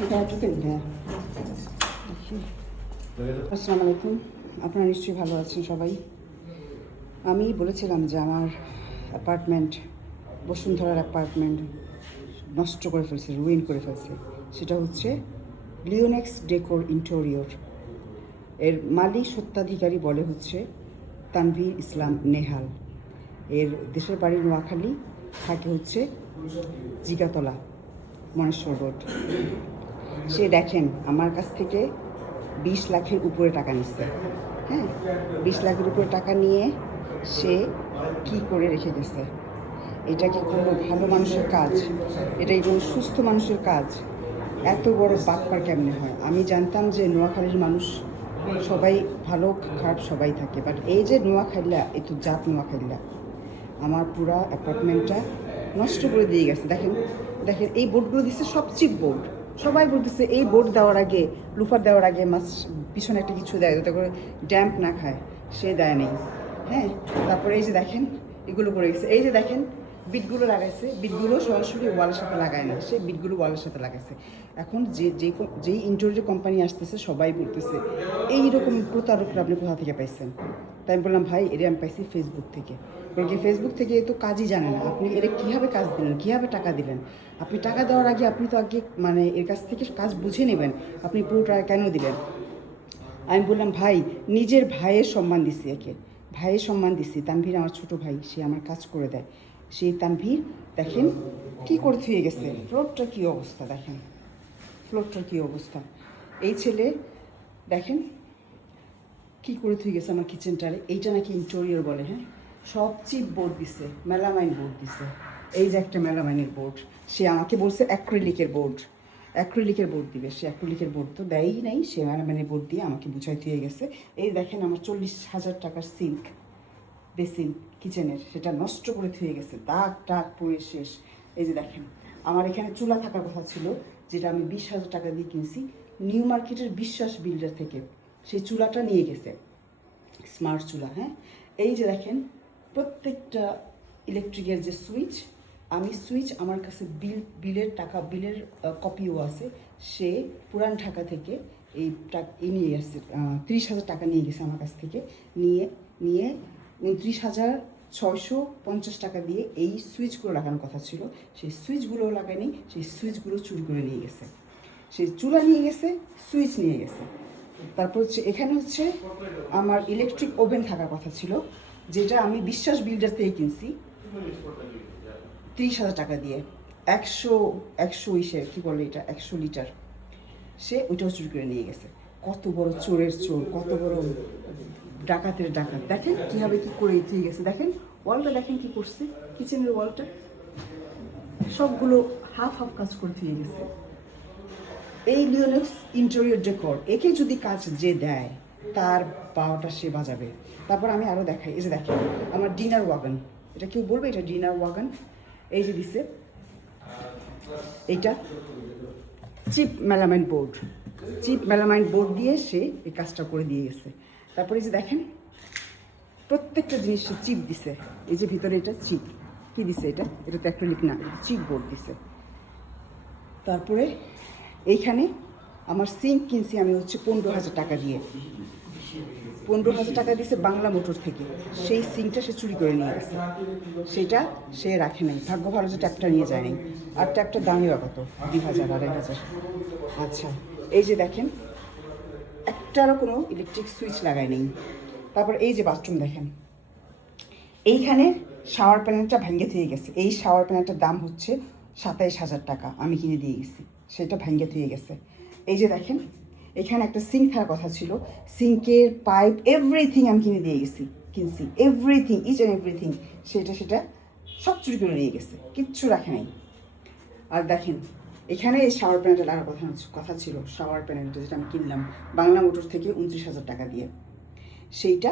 আসসালামু আলাইকুম, আপনারা নিশ্চয়ই ভালো আছেন সবাই। আমি বলেছিলাম যে আমার অ্যাপার্টমেন্ট, বসুন্ধরার অ্যাপার্টমেন্ট নষ্ট করে ফেলছে, রুইন করে ফেলছে। সেটা হচ্ছে লিওনেক্স ডেকোর ইন্টেরিয়র। এর মালিক সত্ত্বাধিকারী বলে হচ্ছে তানভীর ইসলাম নেহাল। এর দেশের বাড়ি নোয়াখালী, থাকে হচ্ছে জিগাতলা, মনেশ্বর রোড। সে দেখেন আমার কাছ থেকে 20 লাখের উপরে টাকা নিচ্ছে। হ্যাঁ, 20 লাখের উপরে টাকা নিয়ে সে কি করে রেখে গেছে? এটা কি কোনো ভালো মানুষের কাজ? এটা কি কোনো সুস্থ মানুষের কাজ? এত বড় বাটপার কেমনে হয়? আমি জানতাম যে নোয়াখালীর মানুষ সবাই ভালো খারাপ সবাই থাকে, বাট এই যে নোয়াখালীরা, এই তো জাত নোয়াখালীরা আমার পুরা অ্যাপার্টমেন্টটা নষ্ট করে দিয়ে গেছে। দেখেন দেখেন এই বোর্ডগুলো দিচ্ছে, সব চিপ বোর্ড। সবাই বলতেছে এই বোর্ড দেওয়ার আগে, লুফার দেওয়ার আগে পিছনে একটা কিছু দেয় যাতে করে ড্যাম্প না খায়, সে দেয় নেই। হ্যাঁ, তারপরে এই যে দেখেন এগুলো করে গেছে। এই যে দেখেন বিটগুলো লাগাইছে, বিটগুলো সরাসরি ওয়ালের সাথে লাগায় না, সে বিটগুলো ওয়ালের সাথে লাগাইছে। এখন যেই ইন্টেরিয়র কোম্পানি আসতেছে সবাই বলতেছে এইরকম প্রতারকরা আপনি কোথা থেকে পাইছেন? তাই আমি বললাম ভাই এটা আমি পাইছি ফেসবুক থেকে। বলকে ফেসবুক থেকে তো কাজই জানে না, আপনি এর কীভাবে কাজ দিলেন, কীভাবে টাকা দিলেন? আপনি টাকা দেওয়ার আগে আপনি তো আগে মানে এর কাছ থেকে কাজ বুঝে নেবেন, আপনি পুরো টাকা কেন দিলেন? আমি বললাম ভাই, নিজের ভাইয়ের সম্মান দিছি, একে ভাইয়ের সম্মান দিছি। তানভীর আমার ছোট ভাই, সে আমার কাজ করে দেয়। সেই তানভীর দেখেন কি করে থুয়ে গেছে, ফ্লোরটার কী অবস্থা দেখেন, ফ্লোরটার কী অবস্থা। এই ছেলে দেখেন কি করে থুয়ে গেছে আমার কিচেনটারে। এইটা নাকি ইন্টেরিয়র বলে? হ্যাঁ, সব চিপ বোর্ড দিছে, মেলামাইন বোর্ড দিছে। এই যে একটা মেলামাইনের বোর্ড, সে আমাকে বলছে অ্যাক্রিলিকের বোর্ড, অ্যাক্রিলিকের বোর্ড দিবে। সে অ্যাক্রিলিকের বোর্ড তো দেয়ই নাই, সে মেলামাইনের বোর্ড দিয়ে আমাকে বুঝাই দিয়ে গেছে। এই দেখেন আমার 40,000 টাকার সিঙ্ক বেসিন কিচেনের, সেটা নষ্ট করে থুয়ে গেছে, দাগ টাগ পড়ে শেষ। এই যে দেখেন আমার এখানে চুলা থাকার কথা ছিল, যেটা আমি 20,000 টাকা দিয়ে কিনছি নিউ মার্কেটের বিশ্বাস বিল্ডার থেকে। সেই চুলাটা নিয়ে গেছে, স্মার্ট চুলা। হ্যাঁ, এই যে দেখেন প্রত্যেকটা ইলেকট্রিকের যে সুইচ, আমি সুইচ আমার কাছে বিলের টাকা, বিলের কপিও আছে। সে পুরান ঢাকা থেকে এই নিয়ে আসছে, 30,000 টাকা নিয়ে গেছে আমার কাছ থেকে। নিয়ে নিয়ে 29,650 টাকা দিয়ে এই সুইচগুলো লাগানোর কথা ছিল, সেই সুইচগুলো লাগায়নি, সেই সুইচগুলো চুরি করে নিয়ে গেছে। সেই চুলা নিয়ে গেছে, সুইচ নিয়ে গেছে। তারপর হচ্ছে এখানে হচ্ছে আমার ইলেকট্রিক ওভেন থাকার কথা ছিল, যেটা আমি বিশ্বাস বিল্ডার থেকে কিনছি 30,000 টাকা দিয়ে, 100 ইসের কী বলে এটা, 100 লিটার। সে ওইটাও চুরি করে নিয়ে গেছে। কত বড় চোরের চোর, কত বড় ডাকাতের ডাকাত। দেখেন কীভাবে কী করে দিয়ে গেছে। দেখেন ওয়ালটা দেখেন কী করছে, কিচেনের ওয়ালটা সবগুলো হাফ হাফ কাজ করে দিয়ে গেছে। এই লিওনেক্স ইন্টেরিয়র ডেকোর, একে যদি কাজ যে দেয় তার 12টা সে বাজাবে। তারপর আমি আরও দেখাই, এই যে দেখেন আমার ডিনার ওয়াগন, এটা কেউ বলবে এটা ডিনার ওয়াগন? এই যে দিছে এইটা chip melamine board, chip melamine board দিয়ে সে এই কাজটা করে দিয়ে গেছে। তারপরে এই যে দেখেন প্রত্যেকটা জিনিস সে চিপ দিছে। এই যে ভিতরে এটা চিপ, কী দিছে এটা? এটা তো অ্যাক্রিলিক না, চিপ বোর্ড দিছে। তারপরে এইখানে আমার সিঙ্ক কিনছি আমি হচ্ছে 15,000 টাকা দিয়ে, 15,000 টাকা দিয়েছে বাংলা মোটর থেকে। সেই সিঙ্কটা সে চুরি করে নিয়ে গেছে, সেটা সে রাখে নাই। ভাগ্য ভালো যে ট্যাপটা নিয়ে যায়নি, আর ট্যাপটার দামই কত, 2,000 2,500। আচ্ছা, এই যে দেখেন একটারও কোনো ইলেকট্রিক সুইচ লাগাই নেই। তারপর এই যে বাথরুম দেখেন, এইখানে শাওয়ার প্যানেলটা ভেঙে দিয়ে গেছে। এই শাওয়ার প্যানেলটার দাম হচ্ছে 27,000 টাকা, আমি কিনে দিয়ে গেছি, সেটা ভেঙে দিয়ে গেছে। এই যে দেখেন এখানে একটা সিঙ্ক থাকার কথা ছিল, সিঙ্কের পাইপ এভরিথিং আমি কিনে দিয়ে গেছি, কিনছি এভরিথিং, ইচ অ্যান্ড এভরিথিং। সেটা সব চুরি করে নিয়ে গেছে, কিচ্ছু রাখে নাই। আর দেখেন এখানে এই শাওয়ার প্যানেলটা লাগার কথা ছিল, শাওয়ার প্যানেলটা যেটা আমি কিনলাম বাংলা মোটর থেকে 29,000 টাকা দিয়ে, সেইটা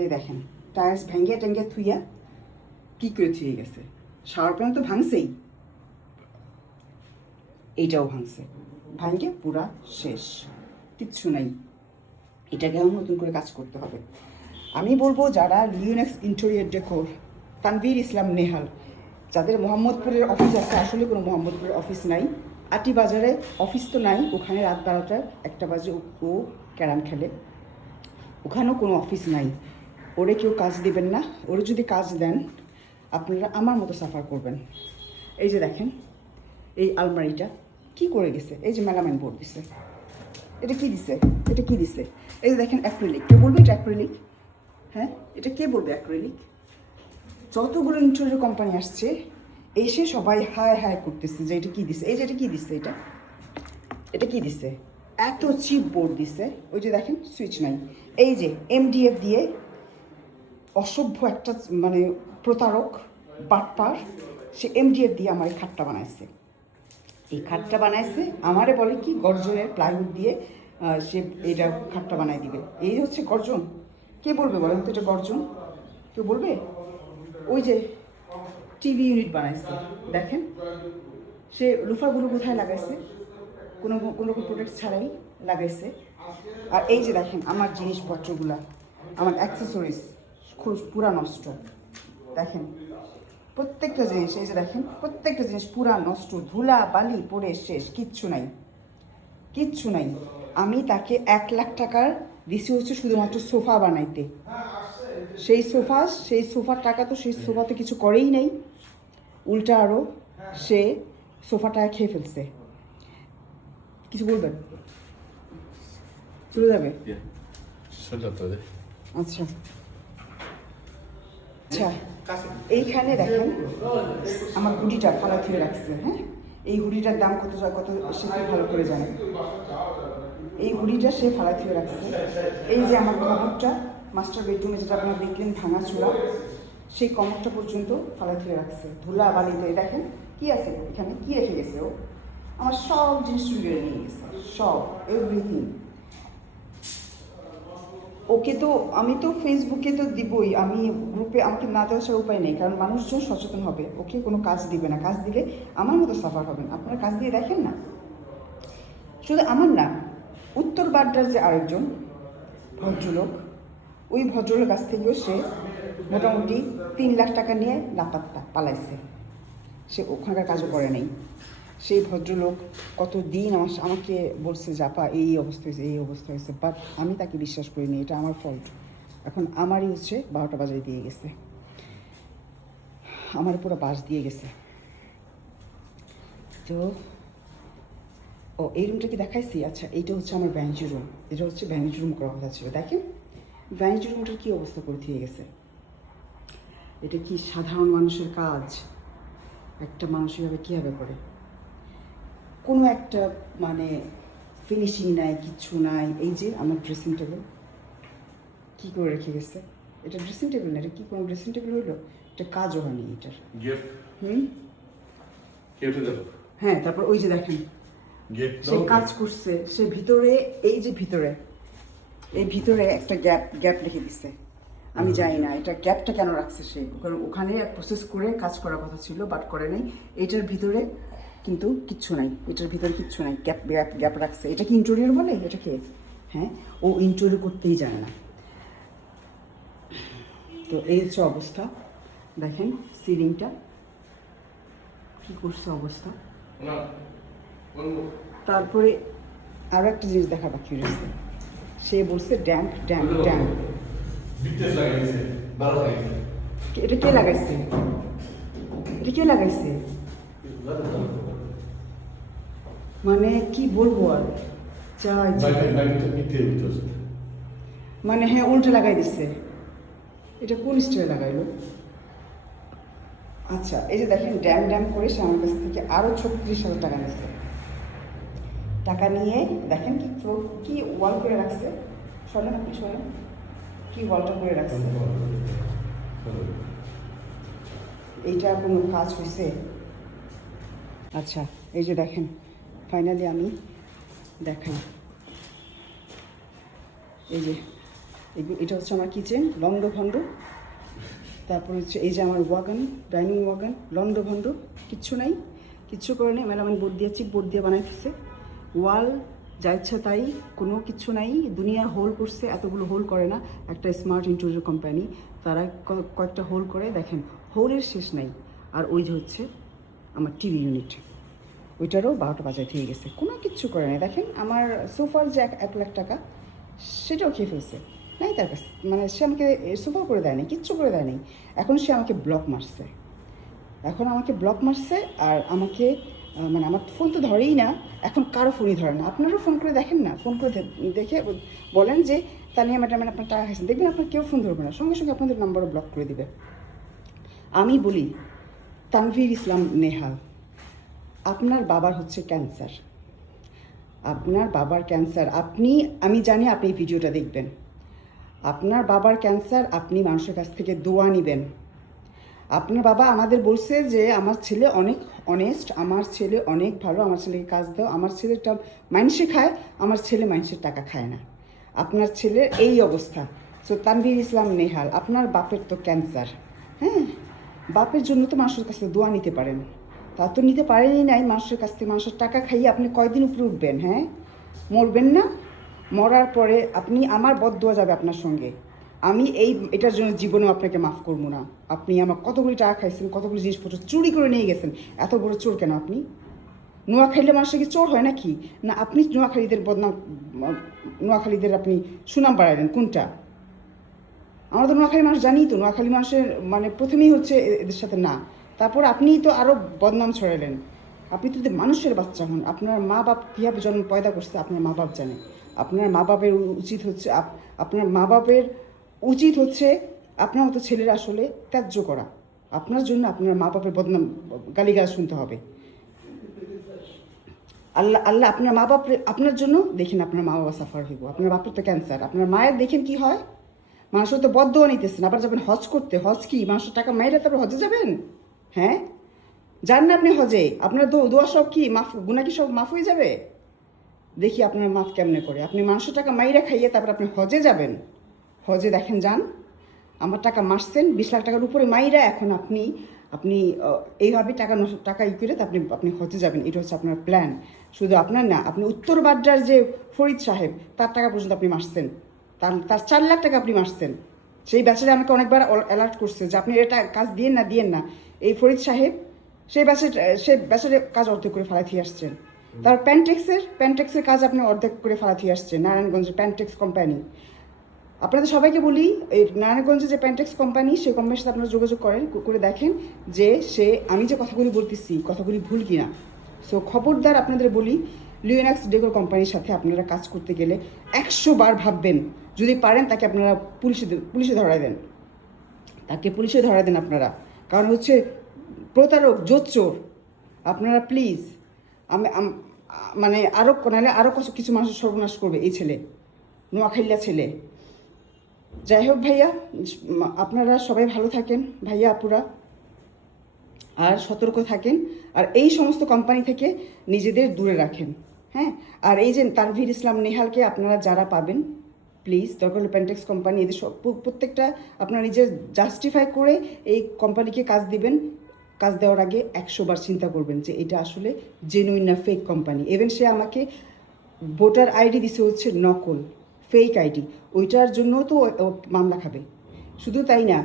এই দেখেন টায়ার্স ভেঙ্গিয়া টেঙ্গিয়া থুইয়া কী করে থুয়ে গেছে। শাওয়ার প্যানেল তো ভাঙছেই, এইটাও ভাঙছে, ভাঙে পুরা শেষ, কিচ্ছু নাই। এটাকে আমার নতুন করে কাজ করতে হবে। আমি বলবো যারা লিওনেক্স ইন্টেরিয়র ডেকোর, তানভীর ইসলাম নেহাল, যাদের মোহাম্মদপুরের অফিস আছে, আসলে কোনো মোহাম্মদপুরের অফিস নাই, আটি বাজারে অফিস তো নাই, ওখানে রাত 12টা 1টা বাজে ও ক্যারাম খেলে, ওখানেও কোনো অফিস নাই। ওরে কেউ কাজ দেবেন না, ওরে যদি কাজ দেন আপনারা আমার মতো সাফার করবেন। এই যে দেখেন এই আলমারিটা কি করে গেছে, এই যে মেলামাইন বোর্ড দিছে, এটা কি দিছে, এটা কি দিছে, এই যে দেখেন অ্যাক্রিলিক, কেউ বলবে এটা অ্যাক্রিলিক? হ্যাঁ, এটা কে বলবে অ্যাক্রিলিক? যতগুলো ইন্টেরিয়র কোম্পানি আসছে এসে সবাই হায় হায় করতেছে যে এটা কি দিছে, এই যে এটা কি দিছে, এটা কি দিছে, এত চিপ বোর্ড দিছে। ওই যে দেখেন সুইচ নাই, এই যে এমডিএফ দিয়ে অসভ্য একটা মানে প্রতারক বাটপার, সে এমডিএফ দিয়ে আমার এই খাটটা বানাইছে। এই খাটটা বানাইছে আমারে বলে কি গর্জনের প্লাইউড দিয়ে সে এটা খাটটা বানাই দিবে। এই হচ্ছে গর্জন? কে বলবে বলেন তো এটা গর্জন? কেউ বলবে? ওই যে টিভি ইউনিট বানাইছে, দেখেন সে লুফাগুলো কোথায় লাগাইছে, কোনো কোনো প্রোডাক্ট ছাড়াই লাগাইছে। আর এই যে দেখেন আমার জিনিসপত্রগুলা, আমার অ্যাক্সেসরিজ খুব পুরা নষ্ট, দেখেন প্রত্যেকটা জিনিস, এই যে দেখেন প্রত্যেকটা জিনিস পুরা নষ্ট, ধুলা বালি পড়ে শেষ, কিচ্ছু নাই, কিচ্ছু নাই। আমি তাকে 1 লাখ টাকার দিছি হচ্ছে শুধুমাত্র সোফা বানাইতে, সেই সোফার টাকা তো সেই সোফাতে কিছু করেই নাই, উল্টা আরও সে সোফাটা খেয়ে ফেলছে। কিছু বলবেন? চলে যাবে? আচ্ছা আচ্ছা, এইখানে দেখেন আমার হুডিটা ফালা ধুয়ে রাখছে। হ্যাঁ, এই হুডিটার দাম কত সে ভালো করে জানে। এই হুডিটা সে ফালা ধুয়ে রাখছে। এই যে আমার কমরটা মাস্টার বেডরুমে যেটা আপনারা দেখলেন ভাঙাচোরা, সেই কমরটা পর্যন্ত ফালা ধুয়ে রাখছে ধুলা বালিতে। দেখেন কি আছে এখানে, কি রেখে গেছে ও, আমার সব জিনিস চুরি নিয়ে গেছে, সব এভরিথিং। ওকে তো আমি তো ফেসবুকে তো দিবই, আমি গ্রুপে, আমাকে না দেওয়া ছাড়া উপায় নেই, কারণ মানুষজন সচেতন হবে। ওকে কোনো কাজ দিবে না, কাজ দিলে আমার মতো সাফার হবেন। আপনারা কাজ দিয়ে দেখেন না, শুধু আমার না, উত্তর বাড্ডার যে আরেকজন ভদ্রলোক, ওই ভদ্রলোক কাছ থেকেও সে মোটামুটি 3 লাখ টাকা নিয়ে লাপাত্তা পালাইছে, সে ওখানকার কাজও করে নেই। সেই ভদ্রলোক কতদিন আমাকে বলছে জাপা এই অবস্থা হয়েছে, এই অবস্থা হয়েছে, বাট আমি তাকে বিশ্বাস করিনি, এটা আমার ফল্ট। এখন আমারই হচ্ছে 12টা বাজায় দিয়ে গেছে, আমার পুরো বাস দিয়ে গেছে। তো ও এই রুমটা কি দেখাইছি? আচ্ছা, এইটা হচ্ছে আমার ভ্যানিটি রুম, এটা হচ্ছে ভ্যানিটি রুম করার কথা ছিল। দেখেন ভ্যানিটি রুমটার কী অবস্থা করে দিয়ে গেছে। এটা কি সাধারণ মানুষের কাজ? একটা মানুষ এভাবে কীভাবে করে? কোনো একটা মানে ফিনিশিং নাই, কিচ্ছু নাই। এই যে আমার ড্রেসিং টেবিল কী করে রেখে গেছে, এটা ড্রেসিং টেবিল না, এটা কি কোনো ড্রেসিং টেবিল হইলো? এটা কাজও হয়নি এটার। হ্যাঁ, তারপর ওই যে দেখেন সে কাজ করছে, সে ভিতরে, এই যে ভিতরে, এই ভিতরে একটা গ্যাপ রেখে দিচ্ছে। আমি জানি না এটা গ্যাপটা কেন রাখছে সে, কারণ ওখানে প্রসেস করে কাজ করার কথা ছিল, বাট করে নাই। এটার ভিতরে কিন্তু কিচ্ছু নাই, এটার ভিতরে কিচ্ছু নাই, গ্যাপ রাখছে। এটা কি ইন্টেরিয়র বলে এটাকে? হ্যাঁ, ও ইন্টেরিয়র করতেই জানে না। তো এই হচ্ছে অবস্থা, দেখেন সিলিংটা কি করছে অবস্থা। তারপরে আরও একটা জিনিস দেখা বাকি রয়েছে, সে বলছে ড্যাম্প ড্যাম্প ড্যাম্প। এটা কে লাগাইছে? এটা কে লাগাইছে? মানে কি বলবো আর, মানে হ্যাঁ উল্টে লাগাই দিচ্ছে। এটা কোন স্টাইলে লাগাইলো? আচ্ছা, এই যে দেখেন ড্যাম করে সে আমার কাছ থেকে আরও 36,000 টাকা নিচ্ছে। টাকা নিয়ে দেখেন কি ওয়াল করে রাখছে, শোনেন আপনি শোনেন কি ওয়ালটা করে রাখছে। এইটা কোনো কাজ হয়েছে? আচ্ছা, এই যে দেখেন ফাইনালি আমি দেখাই, এই যে এটা হচ্ছে আমার কিচেন লন্ড ভন্ড। তারপর হচ্ছে এই যে আমার ওয়াগান, ডাইনিং ওয়াগান লন্ড ভন্ড, কিচ্ছু নাই, কিচ্ছু করে নেই। মেলামাইন বোর্ড দিয়ে চিপ বোর্ড দিয়ে বানাইতেছে, ওয়াল যা ইচ্ছা তাই, কোনো কিচ্ছু নাই। দুনিয়া হোল করছে, এতগুলো হোল করে না একটা স্মার্ট ইন্টেরিয়র কোম্পানি, তারা কয়েকটা হোল করে, দেখেন হোলের শেষ নাই। আর ওই যে হচ্ছে আমার টিভি ইউনিট, ওইটারও 12টা বাজায় দিয়ে গেছে, কোনো কিচ্ছু করে নাই। দেখেন আমার সোফার যে 1 লাখ টাকা সেটাও খেয়ে ফেলছে, নাই তার কাছে, মানে সে আমাকে সোফা করে দেয়নি, কিচ্ছু করে দেয়নি। এখন সে আমাকে ব্লক মারছে, আর আমাকে মানে আমার ফোন তো ধরেই না, এখন কারো ফোনই ধরে না। আপনারাও ফোন করে দেখেন না, ফোন করে দেখে বলেন যে তানিয়া ম্যাডাম আপনার টাকা খাইছেন, দেখবেন আপনার কেউ ফোন ধরবে না, সঙ্গে সঙ্গে আপনাদের নাম্বারও ব্লক করে দিবে। আমি বলি তানভীর ইসলাম নেহাল, আপনার বাবার হচ্ছে ক্যান্সার, আমি জানি আপনি এই ভিডিওটা দেখবেন। আপনার বাবার ক্যান্সার, আপনি মানুষের কাছ থেকে দোয়া নেবেন। আপনার বাবা আমাদের বলছে যে আমার ছেলে অনেক অনেস্ট, আমার ছেলে অনেক ভালো, আমার ছেলেকে কাজ দাও, আমার ছেলেটা মানুষে খায়, আমার ছেলে মানুষের টাকা খায় না। আপনার ছেলের এই অবস্থা। সো তানভীর ইসলাম নেহাল, আপনার বাপের তো ক্যান্সার, হ্যাঁ, বাপের জন্য তো মানুষের কাছে দোয়া নিতে পারেন, তা তো নিতে পারেনই নাই। মানুষের কাছ থেকে মানুষের টাকা খাইয়ে আপনি কয়দিন উপরে উঠবেন? হ্যাঁ, মরবেন না? মরার পরে আপনি, আমার বদদোয়া যাবে আপনার সঙ্গে। আমি এটার জন্য জীবনেও আপনাকে মাফ করবো না। আপনি আমার কতগুলি টাকা খাইছেন, কতগুলি জিনিসপত্র চুরি করে নিয়ে গেছেন, এত বড় চোর কেন আপনি? নোয়াখালীর মানুষের কি চোর হয় নাকি? না আপনি নোয়াখালীদের আপনি সুনাম বাড়াইলেন কোনটা? আমরা তো নোয়াখালী মানুষ জানি, তো নোয়াখালী মানুষের মানে প্রথমেই হচ্ছে এদের সাথে না, তারপর আপনিই তো আরও বদনাম ছড়ালেন। আপনি তো মানুষের বাচ্চা হন, আপনার মা বাপ কীভাবে জন্ম পয়দা করছে আপনার মা বাপ জানে। আপনার মা বাপের উচিত হচ্ছে আপনার মতো ছেলের আসলে ত্যায্য করা। আপনার জন্য আপনার মা বাপের বদনাম গালিগালাজ শুনতে হবে। আল্লাহ আপনার মা বাপ, আপনার জন্য দেখেন আপনার মা বাবা সাফার হইব। আপনার বাপের তো ক্যান্সার, আপনার মায়ের দেখেন কি হয়। মানুষের তো বদদোয়া নিতেছেন, আবার যাবেন হজ করতে। হজ কি মানুষের টাকা মাইরে তারপর হজে যাবেন? হ্যাঁ, যান না আপনি হজে, আপনার দোয়া সব কি মাফ, গুনাহ কি সব মাফ হয়ে যাবে? দেখি আপনার মাফ কেমনে করে। আপনি মানুষের টাকা মাইরা খাইয়ে তারপর আপনি হজে যাবেন। হজে দেখেন যান, আমার টাকা মারছেন 20 লাখ টাকার উপরে মাইরা, এখন আপনি আপনি এইভাবে টাকা করে আপনি হজে যাবেন, এটা হচ্ছে আপনার প্ল্যান। শুধু আপনার না, আপনি উত্তর বাড্ডার যে ফরিদ সাহেব, তার টাকা পর্যন্ত আপনি মারছেন, তার 4 লাখ টাকা আপনি মারছেন। সেই বেচারে আমাকে অনেকবার অ্যালার্ট করছে যে আপনি এটা কাজ দিয়েন না। এই ফরিদ সাহেব সেই বেচারে কাজ অর্ধেক করে ফেলাইতে আসছেন। তার প্যান্টেক্সের কাজ আপনি অর্ধেক করে ফেলাতে আসছেন, নারায়ণগঞ্জের প্যান্টেক্স কোম্পানি। আপনাদের সবাইকে বলি, এই নারায়ণগঞ্জে যে প্যান্টেক্স কোম্পানি, সেই কোম্পানির সাথে আপনারা যোগাযোগ করে দেখেন যে আমি যে কথাগুলি বলতেছি কথাগুলি ভুল কিনা। সো খবরদার আপনাদের বলি, লিওনাক্স ডেকোর কোম্পানির সাথে আপনারা কাজ করতে গেলে 100 বার ভাববেন। যদি পারেন তাকে আপনারা পুলিশে ধরায় দেন, আপনারা, কারণ হচ্ছে প্রতারক, জোচ্চোর। আপনারা প্লিজ, মানে আরও কিছু মানুষের সর্বনাশ করবে এই ছেলে, নোয়াখাইলা ছেলে। যাই হোক ভাইয়া, আপনারা সবাই ভালো থাকেন ভাইয়া আপুরা, আর সতর্ক থাকেন, আর এই সমস্ত কোম্পানি থেকে নিজেদের দূরে রাখেন। হ্যাঁ, আর এই যে তানভীর ইসলাম নেহালকে আপনারা যারা পাবেন, প্লিজ দরকার হলে প্যান্টেক্স কোম্পানি, এদের সব প্রত্যেকটা আপনারা নিজের জাস্টিফাই করে এই কোম্পানিকে কাজ দিবেন। কাজ দেওয়ার আগে 100 বার চিন্তা করবেন যে এটা আসলে জেনুইন না ফেক কোম্পানি। ইভেন সে আমাকে ভোটার আইডি দিছে হচ্ছে নকল, ফেক আইডি, ওইটার জন্য তো ও মামলা খাবে। শুধু তাই না,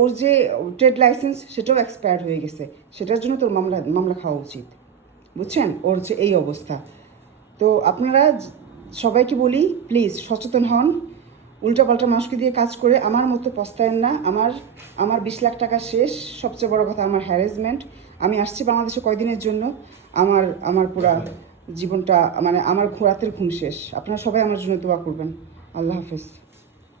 ওর যে ট্রেড লাইসেন্স সেটাও এক্সপায়ার হয়ে গেছে, সেটার জন্য তোর মামলা খাওয়া উচিত। বুঝছেন, ওর হচ্ছে এই অবস্থা। তো আপনারা সবাইকে বলি, প্লিজ সচেতন হন। উল্টাপাল্টা মানুষকে দিয়ে কাজ করে আমার মতো পস্তায়েন না। আমার 20 লাখ টাকা শেষ, সবচেয়ে বড় কথা আমার হ্যারাসমেন্ট। আমি আসছি বাংলাদেশে কয়দিনের জন্য, আমার পুরা জীবনটা, মানে আমার রাতের ঘুম শেষ। আপনারা সবাই আমার জন্য দোয়া করবেন। আল্লাহ হাফেজ।